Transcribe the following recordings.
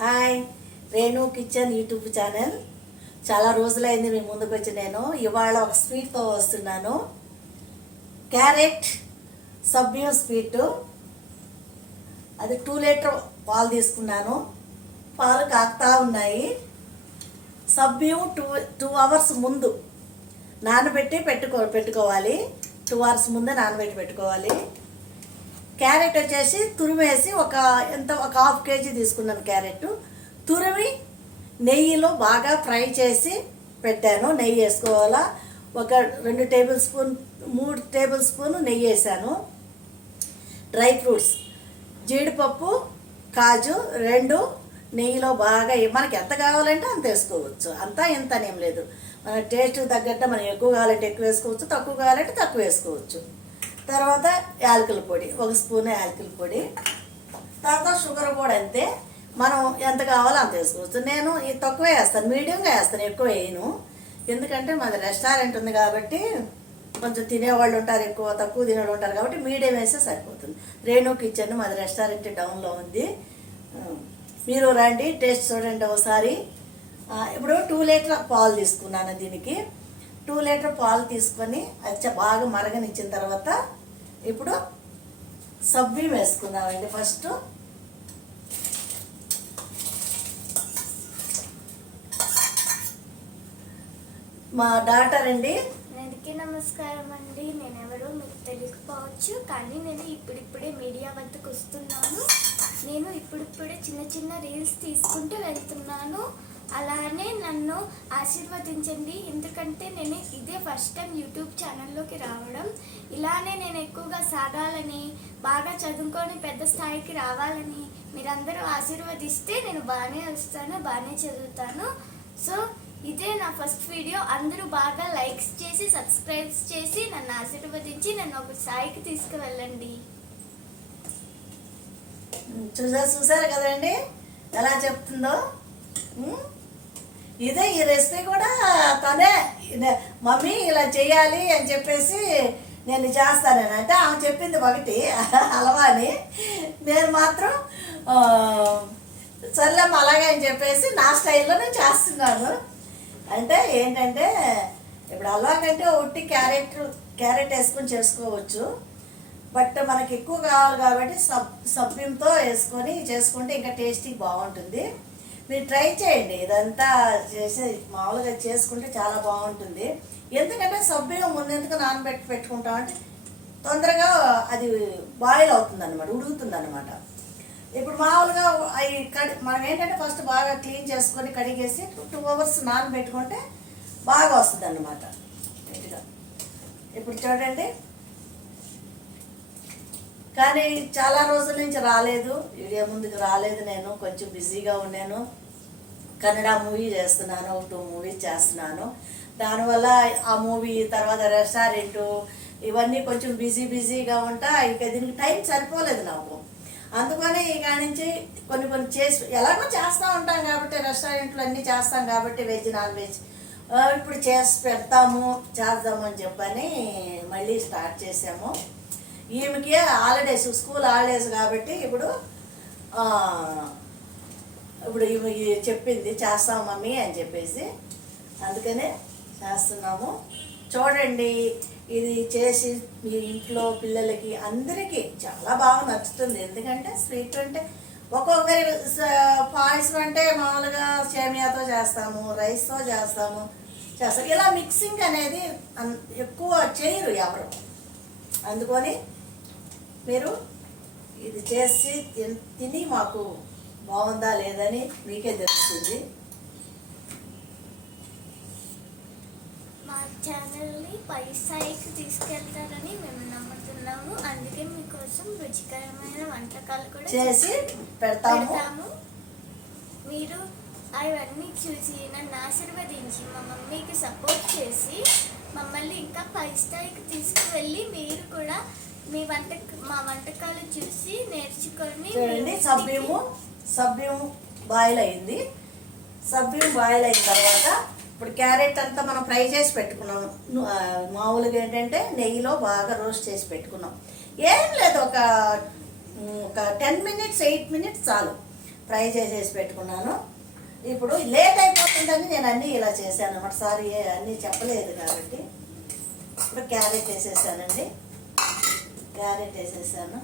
Hi Renu kitchen YouTube channel. చాలా రోజులైంది మీ ముందుకు వచ్చి నేను ఇవాళ ఒక స్వీట్తో వస్తున్నాను. క్యారెట్ సబ్బ్యూ స్వీట్. అది 2 లీటర్ పాలు తీసుకున్నాను. పాలు కాగుతా ఉన్నాయి. సబ్బ్యూ 2 అవర్స్ ముందు నానబెట్టి పెట్టుకోవాలి. 2 అవర్స్ ముందే నానబెట్టి పెట్టుకోవాలి. క్యారెట్ వచ్చేసి తురిమేసి ఒక హాఫ్ కేజీ తీసుకున్నాను. క్యారెట్ తురిమి నెయ్యిలో బాగా ఫ్రై చేసి పెట్టాను. నెయ్యి వేసుకోవాలా. ఒక 2 టేబుల్ స్పూన్ 3 టేబుల్ స్పూన్ నెయ్యి వేసాను. డ్రై ఫ్రూట్స్ జీడిపప్పు కాజు 2 నెయ్యిలో బాగా మనకి ఎంత కావాలంటే అంత వేసుకోవచ్చు. అంతా ఇంత అనేం లేదు. మన టేస్ట్ తగ్గట్టు మనం ఎక్కువ కావాలంటే ఎక్కువ వేసుకోవచ్చు, తక్కువ కావాలంటే తక్కువ వేసుకోవచ్చు. తర్వాత యాలకుల పొడి 1 స్పూన్ యాలకుల పొడి. తర్వాత షుగర్ కూడా అంతే, మనం ఎంత కావాలో అంత వేసుకోవచ్చు. నేను తక్కువే వేస్తాను, మీడియంగా వేస్తాను, ఎక్కువ వేయను. ఎందుకంటే మాది రెస్టారెంట్ ఉంది కాబట్టి కొంచెం తినేవాళ్ళు ఉంటారు, ఎక్కువ తక్కువ తినేవాళ్ళు ఉంటారు కాబట్టి మీడియం వేస్తే సరిపోతుంది. రేణు కిచెన్ మాది రెస్టారెంట్ టౌన్లో ఉంది. మీరు రండి, టేస్ట్ చూడండి ఒకసారి. ఇప్పుడు 2 లీటర్ పాలు తీసుకున్నాను. దీనికి 2 లీటర్ పాలు తీసుకొని అది బాగా మరగనిచ్చిన తర్వాత ఇప్పుడు సబ్బీ వేసుకుందామండి. ఫస్ట్ మా డాటర్ అండి. అందరికీ నమస్కారం అండి. నేను ఎవరో మీకు తెలియకపోవచ్చు, కానీ నేను ఇప్పుడిప్పుడే మీడియా వద్దకు వస్తున్నాను. నేను ఇప్పుడిప్పుడే చిన్న చిన్న రీల్స్ తీసుకుంటూ వెళ్తున్నాను. అలానే నన్ను ఆశీర్వదించండి, ఎందుకంటే నేను ఇదే ఫస్ట్ టైం యూట్యూబ్ ఛానల్లోకి రావడం. ఇలానే నేను ఎక్కువగా సాగాలని, బాగా చదువుకొని పెద్ద స్థాయికి రావాలని మీరందరూ ఆశీర్వదిస్తే నేను బాగానే వస్తాను, బాగానే చదువుతాను. సో ఇదే నా ఫస్ట్ వీడియో. అందరూ బాగా లైక్స్ చేసి సబ్స్క్రైబ్స్ చేసి నన్ను ఆశీర్వదించి నన్ను ఒక స్థాయికి తీసుకువెళ్ళండి. చూసారు కదండి ఎలా చెప్తుందో. ఇదే ఈ రెసిపీ కూడా తనే మమ్మీ ఇలా చేయాలి అని చెప్పేసి నేను చేస్తానని అంటే ఆమె చెప్పింది ఒకటి అలవా అని, నేను మాత్రం సర్లేమ్మ అలాగే అని చెప్పేసి నా స్టైల్లో నేను చేస్తున్నాను. అంటే ఏంటంటే ఇప్పుడు అలాగంటే ఒట్టి క్యారెట్ వేసుకొని చేసుకోవచ్చు, బట్ మనకి ఎక్కువ కావాలి కాబట్టి సబ్బింతో వేసుకొని చేసుకుంటే ఇంకా టేస్టీ బాగుంటుంది. మీరు ట్రై చేయండి. ఇదంతా చేసి మామూలుగా చేసుకుంటే చాలా బాగుంటుంది. ఎందుకంటే సబ్బిగా ముందెందుకు నానబెట్టి పెట్టుకుంటామంటే తొందరగా అది బాయిల్ అవుతుంది అనమాట, ఉడుకుతుంది అనమాట. ఇప్పుడు మామూలుగా అవి మనం ఏంటంటే ఫస్ట్ బాగా క్లీన్ చేసుకొని కడిగేసి 2 అవర్స్ నానబెట్టుకుంటే బాగా వస్తుంది అన్నమాట నీట్గా. ఇప్పుడు చూడండి, కానీ చాలా రోజుల నుంచి రాలేదు, వీడియో ముందుకు రాలేదు. నేను కొంచెం బిజీగా ఉన్నాను. కన్నడ మూవీ చేస్తున్నాను, 2 మూవీస్ చేస్తున్నాను. దానివల్ల ఆ మూవీ తర్వాత రెస్టారెంటు ఇవన్నీ కొంచెం బిజీగా ఉంటా. ఇక దీనికి టైం సరిపోలేదు నాకు. అందుకని ఇక నుంచి కొన్ని చేసి ఎలాగో చేస్తూ ఉంటాం కాబట్టి, రెస్టారెంట్లు అన్నీ చేస్తాం కాబట్టి వెజ్ నాన్ వెజ్ ఇప్పుడు చేసి చేద్దాము అని చెప్పని మళ్ళీ స్టార్ట్ చేసాము. ఈమెకి హాలిడేస్, స్కూల్ హాలిడేస్ కాబట్టి ఇప్పుడు ఈమె చెప్పింది చేస్తాం మమ్మీ అని చెప్పేసి, అందుకనే చేస్తున్నాము. చూడండి, ఇది చేసి మీ ఇంట్లో పిల్లలకి అందరికీ చాలా బాగా నచ్చుతుంది. ఎందుకంటే స్వీట్ అంటే ఒక్కొక్కరి పాయసం అంటే మామూలుగా సేమియాతో చేస్తాము, రైస్తో చేస్తాము. ఇలా మిక్సింగ్ అనేది ఎక్కువ చేయరు ఎవరు. అందుకని మీరు ఇది చేసి తిని మాకు బాగుందా లేదని మీకే తెలుస్తుంది. మా ఛానల్ని పై స్థాయికి తీసుకెళ్తారని మేము నమ్ముతున్నాము. అందుకే మీకోసం రుచికరమైన వంటకాలు కూడా చేసి పెడతాము. మీరు అవన్నీ చూసి నన్ను ఆశీర్వదించి మా మమ్మీకి సపోర్ట్ చేసి మమ్మల్ని ఇంకా పై స్థాయికి తీసుకువెళ్ళి మీరు కూడా మా వంటకాలు చూసి నేర్చుకొని. చూడండి, సబ్బియం బాయిల్ అయింది. సబ్బియం బాయిల్ అయిన తర్వాత ఇప్పుడు క్యారెట్ అంతా మనం ఫ్రై చేసి పెట్టుకున్నాం. మామూలుగా ఏంటంటే నెయ్యిలో బాగా రోస్ట్ చేసి పెట్టుకున్నాం. ఏం లేదు, ఒక 10 మినిట్స్ 8 మినిట్స్ చాలు. ఫ్రై చేసేసి పెట్టుకున్నాను. ఇప్పుడు లేట్ అయిపోతుందని నేను అన్నీ ఇలా చేశాను అన్నమాట. సారీ అన్నీ చెప్పలేదు కాబట్టి. ఇప్పుడు క్యారెట్ వేసేసానండి. క్యారెట్ వేసేసాను.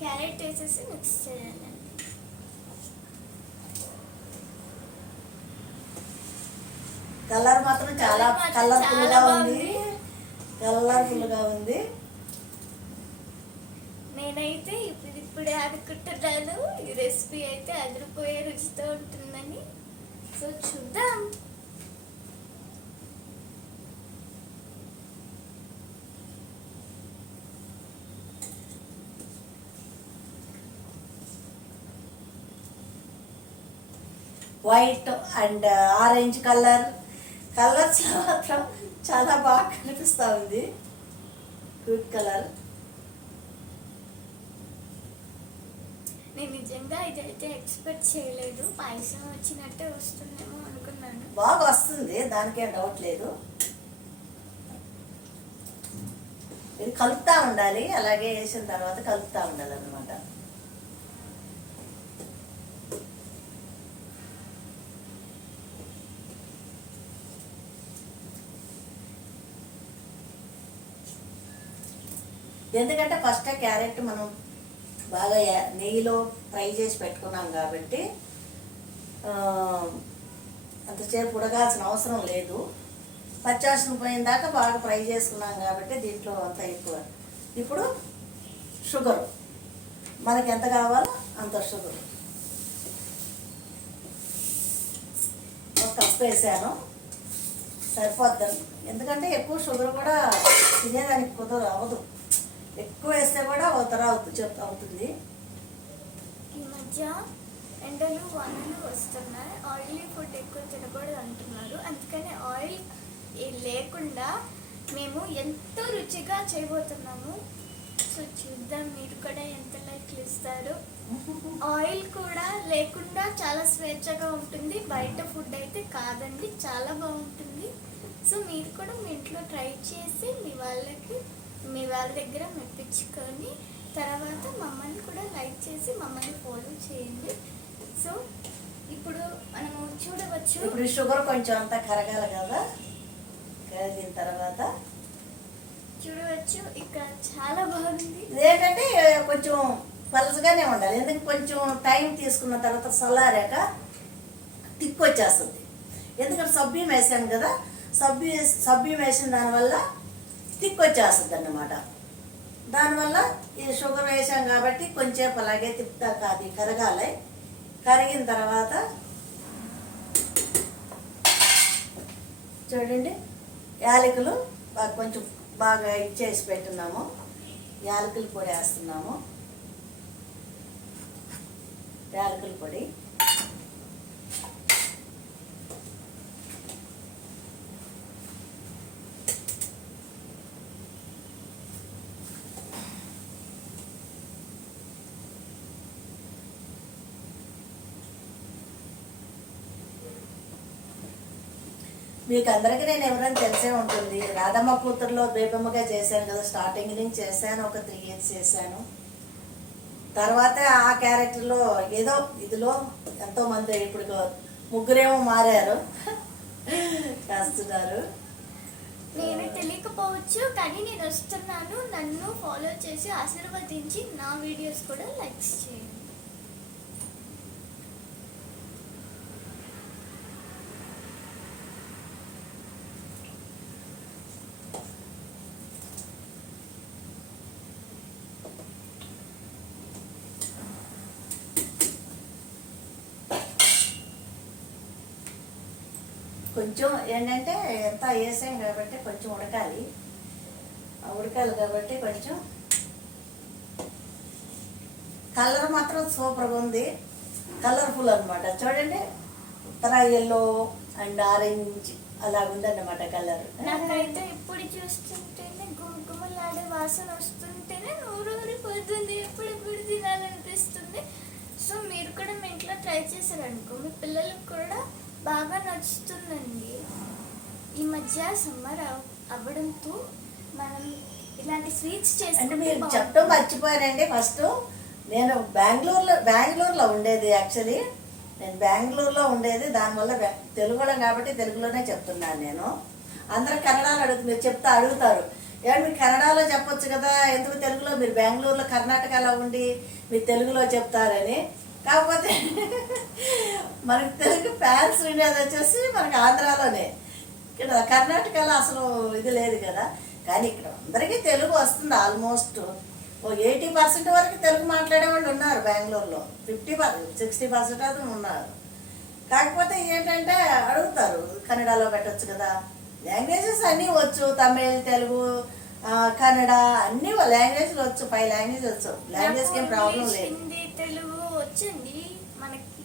క్యారెట్ వేసేసి మిక్స్ చేయాలి. కలర్ మాత్రం చాలా కలర్ఫుల్గా ఉంది. కలర్ఫుల్గా ఉంది. నేనైతే ఇప్పుడే అనుకుంటున్నాను ఈ రెసిపీ అయితే అదిరిపోయే రుచితో ఉంటుందని. సో చూద్దాం. వైట్ అండ్ ఆరెంజ్ కలర్స్ మాత్రం చాలా బాగా కనిపిస్తూ ఉంది. Good colour. నేను నిజంగా ఇదైతే ఎక్స్పెక్ట్ చేయలేదు. పాయసం వచ్చినట్టే వస్తుందేమో అనుకున్నాను. బాగా వస్తుంది, దానికేం డౌట్ లేదు. ఇది కలుపుతూ ఉండాలి. అలాగే వేసిన తర్వాత కలుపుతూ ఉండాలి అన్నమాట. ఎందుకంటే ఫస్ట్ క్యారెట్ మనం బాగా నెయ్యిలో ఫ్రై చేసి పెట్టుకున్నాం కాబట్టి అంతసేపు ఉడగాల్సిన అవసరం లేదు. పచ్చాసన పోయిన దాకా బాగా ఫ్రై చేసుకున్నాం కాబట్టి దీంట్లో అంత ఎక్కువ. ఇప్పుడు షుగరు మనకి ఎంత కావాలో అంత షుగరు ఒక కప్పు వేసాను. సరిపోద్దండి. ఎందుకంటే ఎక్కువ షుగర్ కూడా తినేదానికి అవ్వదు. ఎక్కువ వేస్తే కూడా అవుతారా అవుతుంది. ఈ మధ్య ఎండలు వానలు వస్తున్నాయి. ఆయిలీ ఫుడ్ ఎక్కువ తినకూడదు అంటున్నారు. అందుకని ఆయిల్ లేకుండా మేము ఎంతో రుచిగా చేయబోతున్నాము. సో చూద్దాం మీరు కూడా ఎంత లైక్ ఇస్తారు. ఆయిల్ కూడా లేకుండా చాలా స్వేచ్ఛగా ఉంటుంది. బయట ఫుడ్ అయితే కాదండి, చాలా బాగుంటుంది. సో మీరు కూడా మీ ఇంట్లో ట్రై చేసి మీ వాళ్ళ దగ్గర మెప్పించుకొని తర్వాత మమ్మల్ని కూడా లైక్ చేసి మమ్మల్ని ఫాలో చేయండి. సో ఇప్పుడు మనము చూడవచ్చు. ఇప్పుడు షుగర్ కొంచెం అంతా కరగాలి కదా. కరిగిన తర్వాత చూడవచ్చు ఇక్కడ చాలా బాగుంది. ఏంటంటే కొంచెం పలుచగానే ఉండాలి. ఎందుకంటే కొంచెం టైం తీసుకున్న తర్వాత చల్లారాక తిక్కు వచ్చేస్తుంది. ఎందుకంటే సబ్బియం వేసాను కదా. సబ్బియం వేసిన దానివల్ల తిక్కు వచ్చేస్తుంది అన్నమాట. దానివల్ల ఈ షుగర్ వేసాం కాబట్టి కొంచెం అలాగే తిప్పుతాక అది కరగాలి. కరిగిన తర్వాత చూడండి యాలకులు కొంచెం బాగా ఇచ్చేసి పెట్టున్నాము. యాలకుల పొడి వేస్తున్నాము. యాలకుల పొడి మీకు అందరికీ నేను ఎవరైనా తెలిసే ఉంటుంది. రాధమ్మ కూతురులో బేబమ్మగా చేశాను కదా. స్టార్టింగ్ నుంచి చేశాను. ఒక 3 years చేశాను. తర్వాత ఆ క్యారెక్టర్లో ఏదో ఇదిలో ఎంతోమంది ఇప్పుడు 3 మారారు చేస్తున్నారు. నేను తెలియకపోవచ్చు కానీ నేను వస్తున్నాను. నన్ను ఫాలో చేసి ఆశీర్వదించి నా వీడియోస్ కూడా లైక్స్ చేయండి. కొంచెం ఏంటంటే ఎంత వేసాం కాబట్టి కొంచెం ఉడకాలి కాబట్టి కొంచెం కలర్ మాత్రం సూపర్గా ఉంది. కలర్ఫుల్ అనమాట. చూడండి ఉత్తర ఎల్లో అండ్ ఆరెంజ్ అలా ఉందన్నమాట కలర్. నాకైతే ఇప్పుడు చూస్తుంటేనే గుమగుమలాడే వాసన వస్తుంటేనే నోరూరిపోతుంది. ఎప్పుడు తినాలనిపిస్తుంది. సో మీరు కూడా మీ ఇంట్లో ట్రై చేశారనుకో మీ పిల్లలకు కూడా బాగా నచ్చుతుందండి. ఈ మధ్య సమ్మర్ అవ్వడంతో మనం ఇలాంటి స్వీట్స్ అంటే మీరు చెప్పడం మర్చిపోయారండి. ఫస్ట్ నేను బెంగళూరులో ఉండేది యాక్చువల్లీ. నేను బెంగళూరులో ఉండేది, దానివల్ల తెలుగులో కాబట్టి తెలుగులోనే చెప్తున్నాను నేను. అందరూ కన్నడలో మీరు అడుగుతారు, ఏమంటే మీరు కన్నడలో చెప్పొచ్చు కదా, ఎందుకు తెలుగులో? మీరు బెంగళూరులో కర్ణాటకలో ఉండి మీరు తెలుగులో చెప్తారని. కాకపోతే మనకి తెలుగు ఫ్యాన్స్ ఉండేది వచ్చేసి మనకి ఆంధ్రాలోనే. ఇక్కడ కర్ణాటకలో అసలు ఇది లేదు కదా. కానీ ఇక్కడ అందరికీ తెలుగు వస్తుంది. ఆల్మోస్ట్ 80% వరకు తెలుగు మాట్లాడే వాళ్ళు ఉన్నారు బెంగళూరులో. 60% అది ఉన్నారు. కాకపోతే ఏంటంటే అడుగుతారు, కన్నడలో పెట్టచ్చు కదా. లాంగ్వేజెస్ అన్నీ వచ్చు, తమిళ్, తెలుగు, కన్నడ అన్నీ లాంగ్వేజ్లు వచ్చు. 5 లాంగ్వేజ్ వచ్చు. లాంగ్వేజ్కి ఏం ప్రాబ్లం లేదు. హిందీ, తెలుగు వచ్చండి మనకి.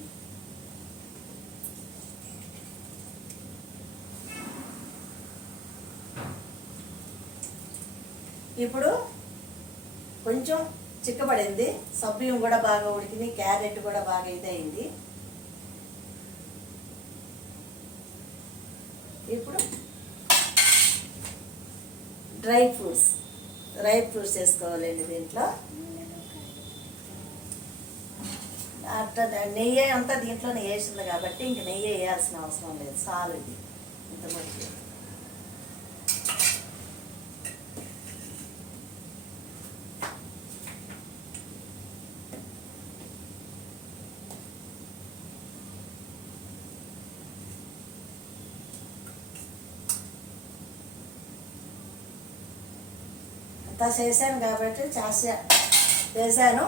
ఇప్పుడు కొంచెం చిక్కబడింది, సబ్బియం కూడా బాగా ఉడికింది, క్యారెట్ కూడా బాగా ఇదయింది. ఇప్పుడు డ్రై ఫ్రూట్స్ వేసుకోవాలండి దీంట్లో. అట్లా నెయ్యి అంతా దీంట్లోనే వేసింది కాబట్టి ఇంక నెయ్యి వేయాల్సిన అవసరం లేదు. చాలు ఇది ఇంత మంచి. అంతా చేశాను కాబట్టి చేశాను.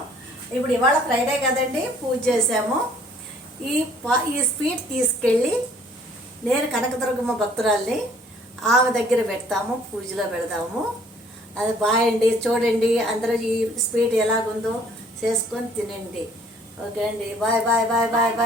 ఇప్పుడు ఇవాళ ఫ్రైడే కదండి, పూజ చేసాము. ఈ స్వీట్ తీసుకెళ్ళి నేను కనకదుర్గమ్మ భక్తురాల్ని, ఆమె దగ్గర పెడతాము, పూజలో పెడతాము. అది బాయండి, చూడండి అందరూ ఈ స్వీట్ ఎలాగుందో చేసుకొని తినండి. ఓకే అండి, bye bye bye bye bye.